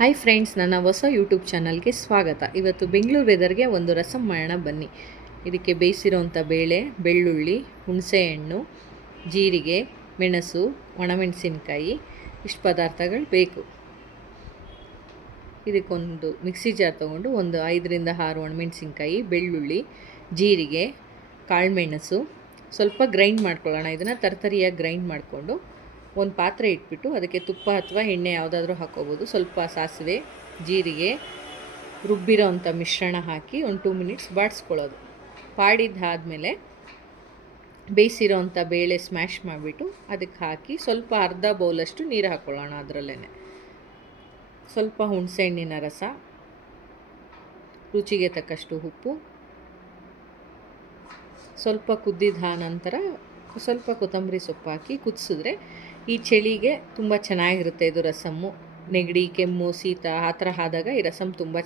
Hi friends, ನನ್ನ ಹೊಸ YouTube ಚಾನಲ್ಗೆ ಸ್ವಾಗತ. ಇವತ್ತು ಬೆಂಗಳೂರು ವೆದರ್ಗೆ ಒಂದು ರಸಮ್ ಮಾಡೋಣ ಬನ್ನಿ. ಇದಕ್ಕೆ ಬೇಯಿಸಿರೋಂಥ ಬೇಳೆ, ಬೆಳ್ಳುಳ್ಳಿ, ಹುಣಸೆಹಣ್ಣು, ಜೀರಿಗೆ, ಮೆಣಸು, ಒಣಮೆಣಸಿನ್ಕಾಯಿ ಇಷ್ಟು ಪದಾರ್ಥಗಳು ಬೇಕು. ಇದಕ್ಕೊಂದು ಮಿಕ್ಸಿ ಜಾರ್ ತೊಗೊಂಡು ಒಂದು 5ರಿಂದ 6 ಒಣಮೆಣಸಿನ್ಕಾಯಿ, ಬೆಳ್ಳುಳ್ಳಿ, ಜೀರಿಗೆ, ಕಾಳುಮೆಣಸು ಸ್ವಲ್ಪ ಗ್ರೈಂಡ್ ಮಾಡ್ಕೊಳ್ಳೋಣ. ಇದನ್ನು ತರ್ತರಿಯಾಗಿ ಗ್ರೈಂಡ್ ಮಾಡಿಕೊಂಡು ಒಂದು ಪಾತ್ರೆ ಇಟ್ಬಿಟ್ಟು ಅದಕ್ಕೆ ತುಪ್ಪ ಅಥವಾ ಎಣ್ಣೆ ಯಾವುದಾದ್ರೂ ಹಾಕ್ಕೋಬೋದು. ಸ್ವಲ್ಪ ಸಾಸಿವೆ, ಜೀರಿಗೆ, ರುಬ್ಬಿರೋ ಅಂಥ ಮಿಶ್ರಣ ಹಾಕಿ ಒಂದು 2 ಮಿನಿಟ್ಸ್ ಬಾಡಿಸ್ಕೊಳ್ಳೋದು. ಬಾಡಿದ್ದಾದಮೇಲೆ ಬೇಯಿಸಿರೋ ಅಂಥ ಬೇಳೆ ಸ್ಮ್ಯಾಶ್ ಮಾಡಿಬಿಟ್ಟು ಅದಕ್ಕೆ ಹಾಕಿ ಸ್ವಲ್ಪ ಅರ್ಧ ಬೌಲಷ್ಟು ನೀರು ಹಾಕ್ಕೊಳ್ಳೋಣ. ಅದರಲ್ಲೇ ಸ್ವಲ್ಪ ಹುಣಸೆಹಣ್ಣಿನ ರಸ, ರುಚಿಗೆ ತಕ್ಕಷ್ಟು ಉಪ್ಪು, ಸ್ವಲ್ಪ ಕುದ್ದಿದ ನಂತರ ಸ್ವಲ್ಪ ಕೊತ್ತಂಬರಿ ಸೊಪ್ಪು ಹಾಕಿ ಕುದಿಸಿದ್ರೆ ಈ ಚಳಿಗೆ ತುಂಬ ಚೆನ್ನಾಗಿರುತ್ತೆ. ಇದು ರಸಮ್ಮು ನೆಗಡಿ, ಕೆಮ್ಮು, ಶೀತ ಆ ಥರ ಆದಾಗ ಈ ರಸಮ್ ತುಂಬ